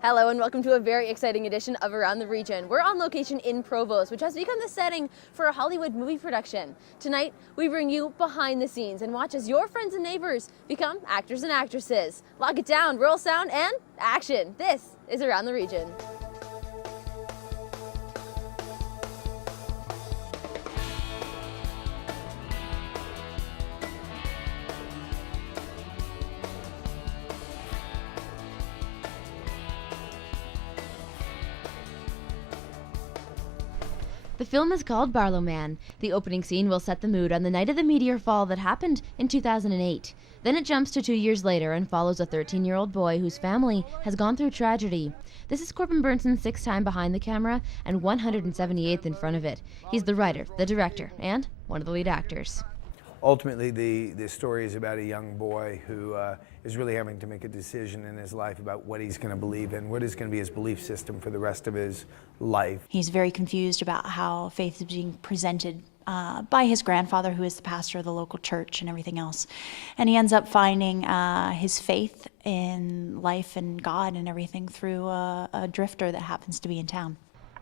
Hello and welcome to a very exciting edition of Around the Region. We're on location in Provost, which has become the setting for a Hollywood movie production. Tonight, we bring you behind the scenes and watch as your friends and neighbors become actors and actresses. Lock it down, roll sound, and action. This is Around the Region. The film is called Barlowe Mann. The opening scene will set the mood on the night of the meteor fall that happened in 2008. Then it jumps to 2 years later and follows a 13-year-old boy whose family has gone through tragedy. This is Corbin BERNSEN's sixth time behind the camera and 178th in front of it. He's the writer, the director, and one of the lead actors. Ultimately, the story is about a young boy who is really having to make a decision in his life about what he's going to believe in, what is going to be his belief system for the rest of his life. He's very confused about how faith is being presented by his grandfather, who is the pastor of the local church and everything else. And he ends up finding his faith in life and God and everything through a drifter that happens to be in town.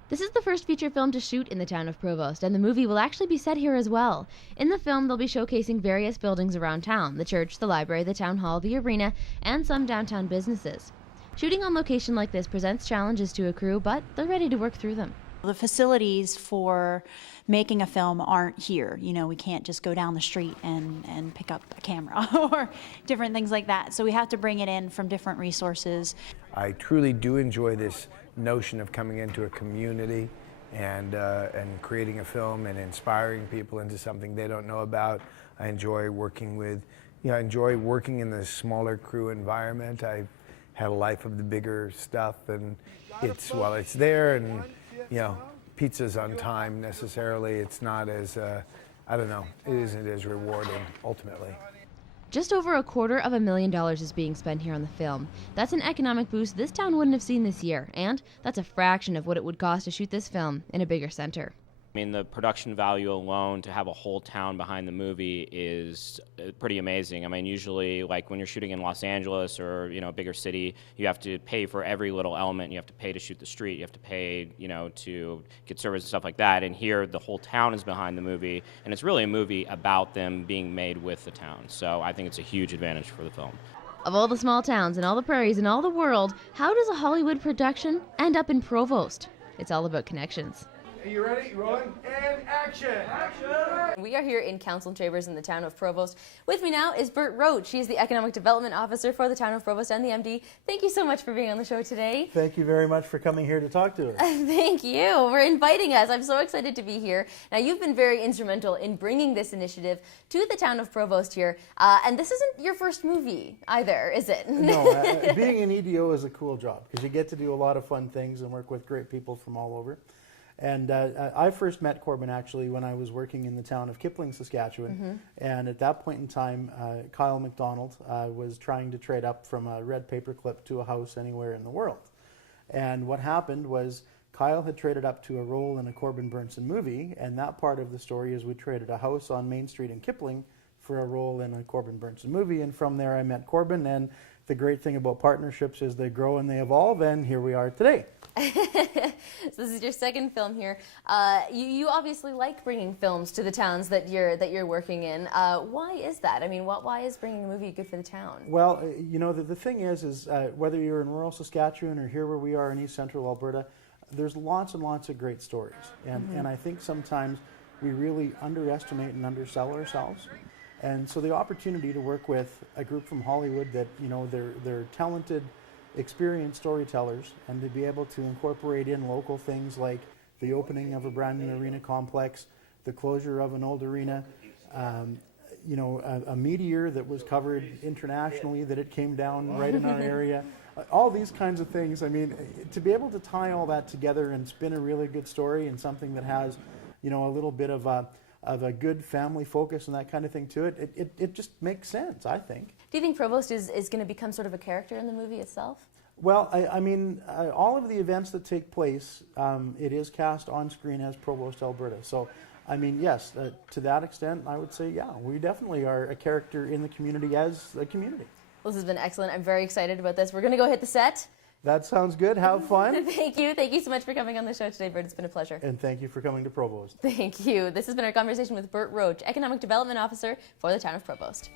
This is the first feature film to shoot in the town of Provost, and the movie will actually be set here as well. In the film, they'll be showcasing various buildings around town: the church, the library, the town hall, the arena, and some downtown businesses. Shooting on location like this presents challenges to a crew, but they're ready to work through them. The facilities for making a film aren't here. You know, we can't just go down the street and pick up a camera or different things like that. So we have to bring it in from different resources. I truly do enjoy this notion of coming into a community and creating a film and inspiring people into something they don't know about. I enjoy working with, I enjoy working in the smaller crew environment. I've had a life of the bigger stuff, and while it's there and, pizza's on time necessarily, it's not as, I don't know, it isn't as rewarding ultimately. Just over $250,000 is being spent here on the film. That's an economic boost this town wouldn't have seen this year, and that's a fraction of what it would cost to shoot this film in a bigger center. I mean, the production value alone to have a whole town behind the movie is pretty amazing. I mean, usually, like when you're shooting in Los Angeles or, a bigger city, you have to pay for every little element. You have to pay to shoot the street. You have to pay, to get service and stuff like that. And here, the whole town is behind the movie, and it's really a movie about them being made with the town. So I think it's a huge advantage for the film. Of all the small towns and all the prairies in all the world, how does a Hollywood production end up in Provost? It's all about connections. Are you ready? Rolling and action! Action! We are here in council chambers in the town of Provost. With me now is BERT ROACH. He's the Economic Development Officer for the town of Provost and the MD. Thank you so much for being on the show today. Thank you very much for coming here to talk to us. Thank you for inviting us. I'm so excited to be here. Now, you've been very instrumental in bringing this initiative to the town of Provost here. And this isn't your first movie either, is it? No, being an EDO is a cool job because you get to do a lot of fun things and work with great people from all over. And I first met Corbin actually when I was working in the town of Kipling, Saskatchewan. Mm-hmm. And at that point in time, Kyle McDonald was trying to trade up from a red paperclip to a house anywhere in the world. And what happened was Kyle had traded up to a role in a Corbin BERNSEN movie, and that part of the story is we traded a house on Main Street in Kipling for a role in a Corbin BERNSEN movie, and from there I met Corbin, and the great thing about partnerships is they grow and they evolve, and here we are today. So this is your second film here. You obviously like bringing films to the towns that you're working in. Why is that? I mean, why is bringing a movie good for the town? Well, the thing is whether you're in rural Saskatchewan or here where we are in East Central Alberta, there's lots and lots of great stories, and I think sometimes we really underestimate and undersell ourselves. And so the opportunity to work with a group from Hollywood that, they're talented, experienced storytellers, and to be able to incorporate in local things like the opening of a brand new arena complex, the closure of an old arena, a meteor that was covered internationally, that it came down right in our area, all these kinds of things. I mean, to be able to tie all that together and spin a really good story and something that has, a little bit of a good family focus and that kind of thing to it, it just makes sense, I think. Do you think Provost is going to become sort of a character in the movie itself? Well, I mean, all of the events that take place, it is cast on screen as Provost, Alberta. So, I mean, yes, to that extent, I would say, yeah, we definitely are a character in the community as a community. Well, this has been excellent. I'm very excited about this. We're going to go hit the set. That sounds good. Have fun. Thank you. Thank you so much for coming on the show today, Bert. It's been a pleasure. And thank you for coming to Provost. Thank you. This has been our conversation with Bert Roach, Economic Development Officer for the town of Provost.